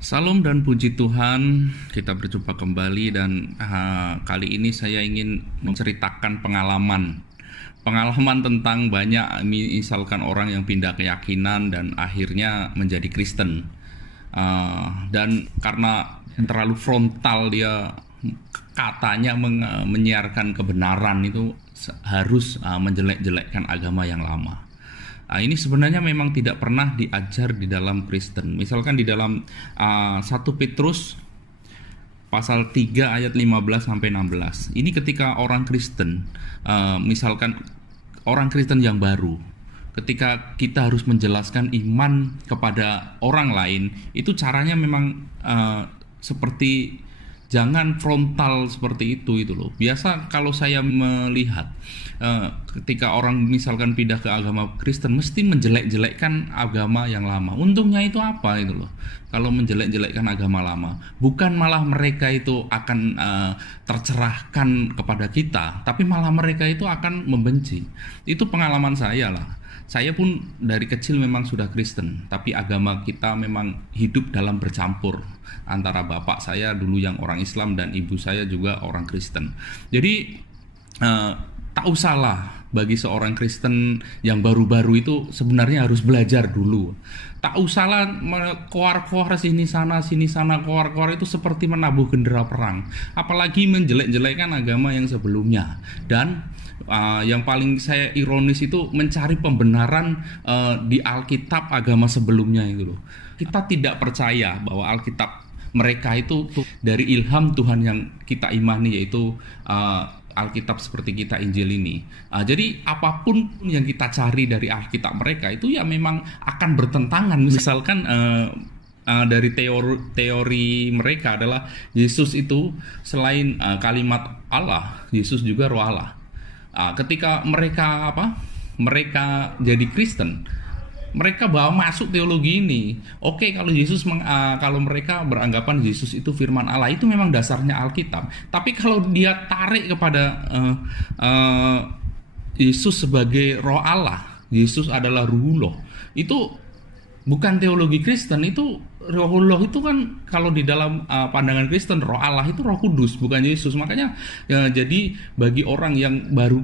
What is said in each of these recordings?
Salam dan puji Tuhan, kita berjumpa kembali dan kali ini saya ingin menceritakan pengalaman tentang banyak misalkan orang yang pindah keyakinan dan akhirnya menjadi Kristen. Dan karena terlalu frontal dia katanya menyiarkan kebenaran itu harus menjelek-jelekkan agama yang lama. Ini sebenarnya memang tidak pernah diajar di dalam Kristen. Misalkan di dalam 1 Petrus pasal 3 ayat 15 sampai 16. Ini ketika orang Kristen, misalkan orang Kristen yang baru, ketika kita harus menjelaskan iman kepada orang lain, itu caranya memang seperti jangan frontal seperti itu loh. Biasa kalau saya melihat ketika orang misalkan pindah ke agama Kristen mesti menjelek-jelekkan agama yang lama. Untungnya itu apa itu loh. Kalau menjelek-jelekkan agama lama, bukan malah mereka itu akan tercerahkan kepada kita, tapi malah mereka itu akan membenci. Itu pengalaman saya lah. Saya pun dari kecil memang sudah Kristen, tapi agama kita memang hidup dalam bercampur antara bapak saya dulu yang orang Islam dan ibu saya juga orang Kristen. Jadi tak usahlah bagi seorang Kristen yang baru-baru itu sebenarnya harus belajar dulu. Tak usahlah koar-koar sini sana koar-koar itu seperti menabuh gendera perang. Apalagi menjelek-jelekkan agama yang sebelumnya. Dan yang paling saya ironis itu mencari pembenaran di Alkitab agama sebelumnya itu loh. Kita tidak percaya bahwa Alkitab mereka itu dari ilham Tuhan yang kita imani, yaitu Alkitab seperti kita Injil ini. Jadi apapun yang kita cari dari Alkitab mereka itu ya memang akan bertentangan. Misalkan dari teori mereka adalah Yesus itu selain kalimat Allah, Yesus juga roh Allah. Ketika mereka jadi Kristen, mereka bawa masuk teologi ini. Oke, kalau kalau mereka beranggapan Yesus itu firman Allah, itu memang dasarnya Alkitab. Tapi kalau dia tarik kepada Yesus sebagai roh Allah, Yesus adalah ruhullah, itu bukan teologi Kristen. Itu Rohullah itu kan kalau di dalam pandangan Kristen roh Allah itu Roh Kudus, bukan Yesus. Makanya jadi bagi orang yang baru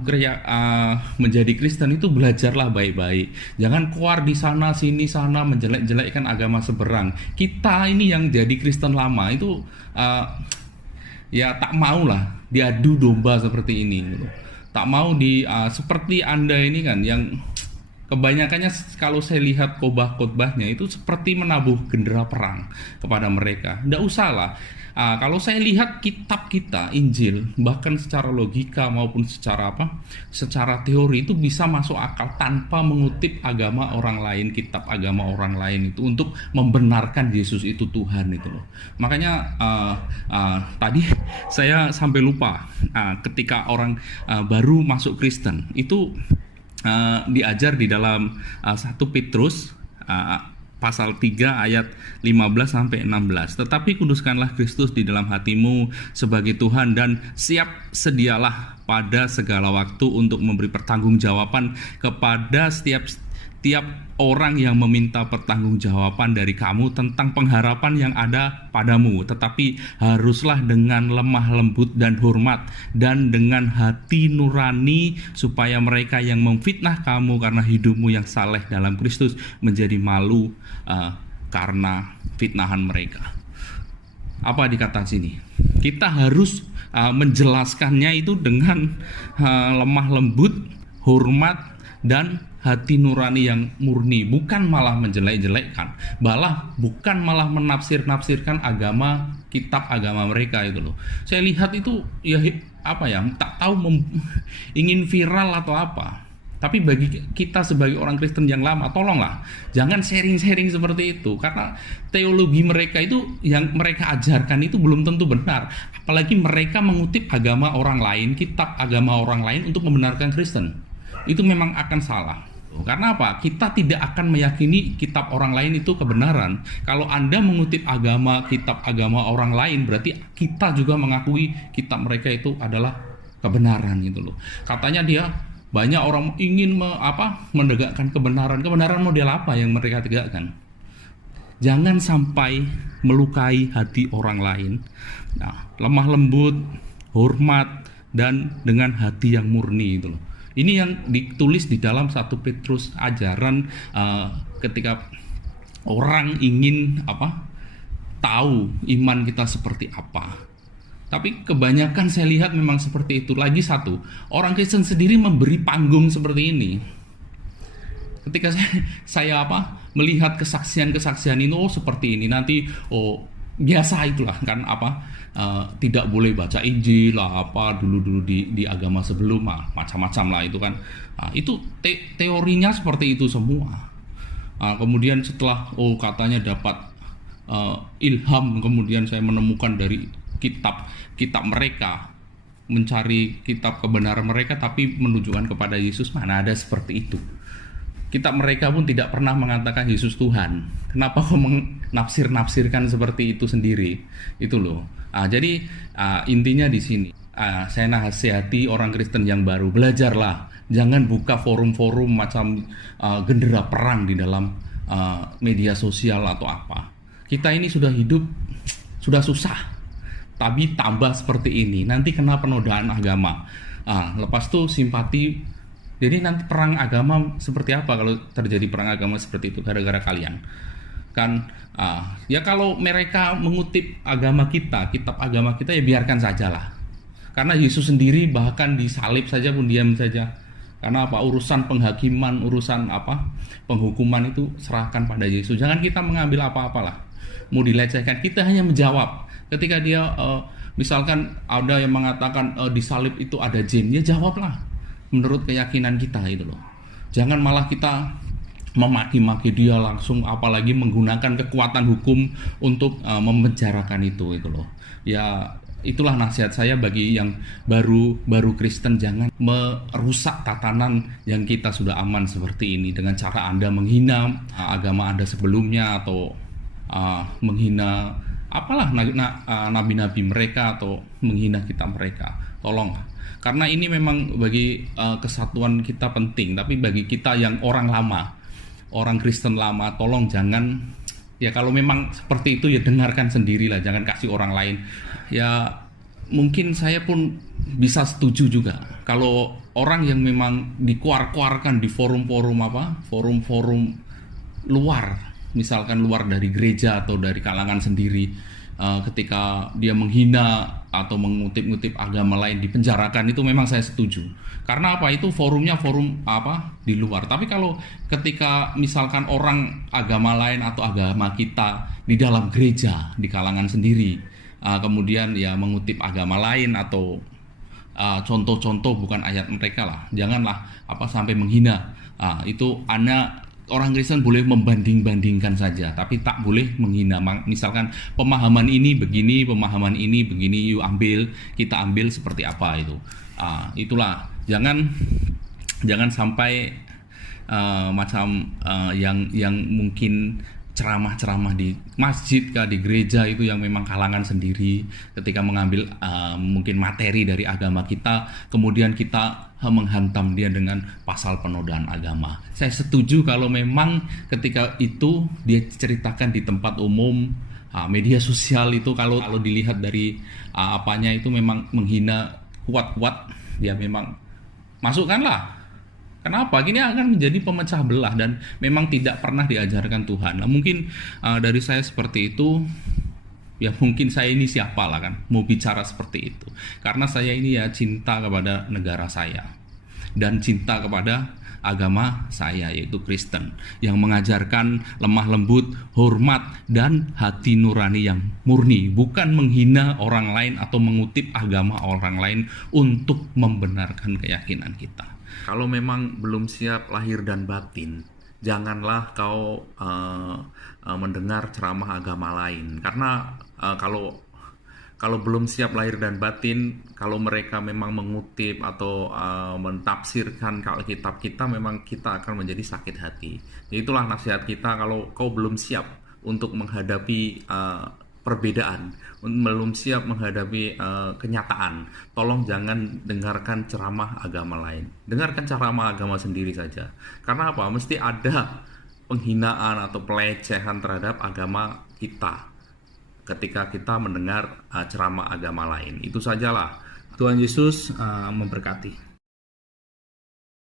menjadi Kristen itu belajarlah baik-baik. Jangan keluar di sana sini sana menjelek-jelekkan agama seberang. Kita ini yang jadi Kristen lama itu ya tak maulah diadu domba seperti ini gitu. Tak mau seperti Anda ini kan yang kebanyakannya kalau saya lihat khotbah-khotbahnya itu seperti menabuh gendera perang kepada mereka. Nggak usah lah. Kalau saya lihat kitab kita, Injil, bahkan secara logika maupun secara teori itu bisa masuk akal tanpa mengutip agama orang lain, kitab agama orang lain itu untuk membenarkan Yesus itu Tuhan itu loh. Makanya tadi saya sampai lupa ketika orang baru masuk Kristen itu diajar di dalam 1 Petrus pasal 3 ayat 15 sampai 16. Tetapi kuduskanlah Kristus di dalam hatimu sebagai Tuhan dan sedialah pada segala waktu untuk memberi pertanggungjawaban kepada setiap orang yang meminta pertanggungjawaban dari kamu tentang pengharapan yang ada padamu, tetapi haruslah dengan lemah lembut dan hormat dan dengan hati nurani, supaya mereka yang memfitnah kamu karena hidupmu yang saleh dalam Kristus menjadi malu karena fitnahan mereka. Apa dikata sini? Kita harus menjelaskannya itu dengan lemah lembut, hormat dan hati nurani yang murni, bukan malah menjelek-jelekkan, bukan malah menafsir-nafsirkan kitab agama mereka itu loh. Saya lihat itu ya tak tahu ingin viral atau apa. Tapi bagi kita sebagai orang Kristen yang lama, tolonglah jangan sharing-sharing seperti itu, karena teologi mereka itu yang mereka ajarkan itu belum tentu benar. Apalagi mereka mengutip agama orang lain, kitab agama orang lain untuk membenarkan Kristen. Itu memang akan salah. Karena apa? Kita tidak akan meyakini kitab orang lain itu kebenaran. Kalau Anda mengutip kitab agama orang lain, berarti kita juga mengakui kitab mereka itu adalah kebenaran gitu loh. Katanya dia banyak orang ingin menegakkan kebenaran. Kebenaran model apa yang mereka tegakkan? Jangan sampai melukai hati orang lain. Nah, lemah lembut, hormat, dan dengan hati yang murni itu loh. Ini yang ditulis di dalam 1 Petrus, ajaran ketika orang ingin tahu iman kita seperti apa. Tapi kebanyakan saya lihat memang seperti itu. Lagi satu, orang Kristen sendiri memberi panggung seperti ini. Ketika saya melihat kesaksian-kesaksian ini, seperti ini, nanti biasa itulah kan tidak boleh baca Injil lah, dulu di agama sebelum macam-macam lah itu kan. Itu teorinya seperti itu semua. Kemudian setelah katanya dapat ilham, kemudian saya menemukan dari kitab mereka, mencari kitab kebenaran mereka, tapi menunjukkan kepada Yesus. Mana ada seperti itu. Kitab mereka pun tidak pernah mengatakan Yesus Tuhan. Kenapa kok menafsir-nafsirkan seperti itu sendiri? Itu loh. Jadi intinya di sini, saya nasihati orang Kristen yang baru, belajarlah. Jangan buka forum-forum macam gendera perang di dalam media sosial atau apa. Kita ini sudah hidup, sudah susah, tapi tambah seperti ini, nanti kena penodaan agama. Lepas itu simpati. Jadi nanti perang agama seperti apa kalau terjadi perang agama seperti itu gara-gara kalian? Kan ya kalau mereka mengutip agama kita, kitab agama kita, ya biarkan sajalah. Karena Yesus sendiri bahkan disalib saja pun diam saja. Karena urusan penghakiman, urusan penghukuman itu serahkan pada Yesus. Jangan kita mengambil apa-apalah. Mau dilecehkan, kita hanya menjawab. Ketika dia misalkan ada yang mengatakan disalib itu ada jin, ya jawablah menurut keyakinan kita itu loh. Jangan malah kita memaki-maki dia langsung, apalagi menggunakan kekuatan hukum untuk memenjarakan itu loh. Ya itulah nasihat saya bagi yang baru Kristen, jangan merusak tatanan yang kita sudah aman seperti ini dengan cara Anda menghina agama Anda sebelumnya, atau menghina nabi-nabi mereka, atau menghina kitab mereka. Tolong. Karena ini memang bagi kesatuan kita penting, tapi bagi kita yang orang lama, orang Kristen lama, tolong jangan, ya kalau memang seperti itu ya dengarkan sendirilah, jangan kasih orang lain. Ya mungkin saya pun bisa setuju juga kalau orang yang memang dikuar-kuarkan di forum-forum forum-forum luar, misalkan luar dari gereja atau dari kalangan sendiri, ketika dia menghina atau mengutip-ngutip agama lain dipenjarakan, itu memang saya setuju. Karena itu forumnya forum di luar. Tapi kalau ketika misalkan orang agama lain atau agama kita di dalam gereja, di kalangan sendiri, kemudian ya mengutip agama lain atau contoh-contoh bukan ayat mereka lah, janganlah sampai menghina. Itu orang Kristen boleh membanding-bandingkan saja, tapi tak boleh menghina. Misalkan pemahaman ini begini, pemahaman ini begini, kita ambil seperti apa itu. Itulah, jangan sampai yang mungkin ceramah-ceramah di masjid di gereja itu yang memang kalangan sendiri, ketika mengambil mungkin materi dari agama kita, kemudian kita menghantam dia dengan pasal penodaan agama. Saya setuju kalau memang ketika itu dia ceritakan di tempat umum, media sosial itu kalau dilihat dari apanya itu memang menghina kuat-kuat, ya memang masukkanlah. Kenapa? Ini akan menjadi pemecah belah dan memang tidak pernah diajarkan Tuhan. Nah, mungkin dari saya seperti itu, ya mungkin saya ini siapa lah kan mau bicara seperti itu. Karena saya ini ya cinta kepada negara saya dan cinta kepada agama saya, yaitu Kristen, yang mengajarkan lemah lembut, hormat, dan hati nurani yang murni, bukan menghina orang lain atau mengutip agama orang lain untuk membenarkan keyakinan kita. Kalau memang belum siap lahir dan batin, janganlah kau mendengar ceramah agama lain. Karena kalau belum siap lahir dan batin, kalau mereka memang mengutip atau mentafsirkan kitab kita, memang kita akan menjadi sakit hati. Jadi itulah nasihat kita, kalau kau belum siap untuk menghadapi perbedaan, belum siap menghadapi kenyataan, tolong jangan dengarkan ceramah agama lain. Dengarkan ceramah agama sendiri saja. Karena apa? Mesti ada penghinaan atau pelecehan terhadap agama kita ketika kita mendengar ceramah agama lain. Itu sajalah. Tuhan Yesus memberkati.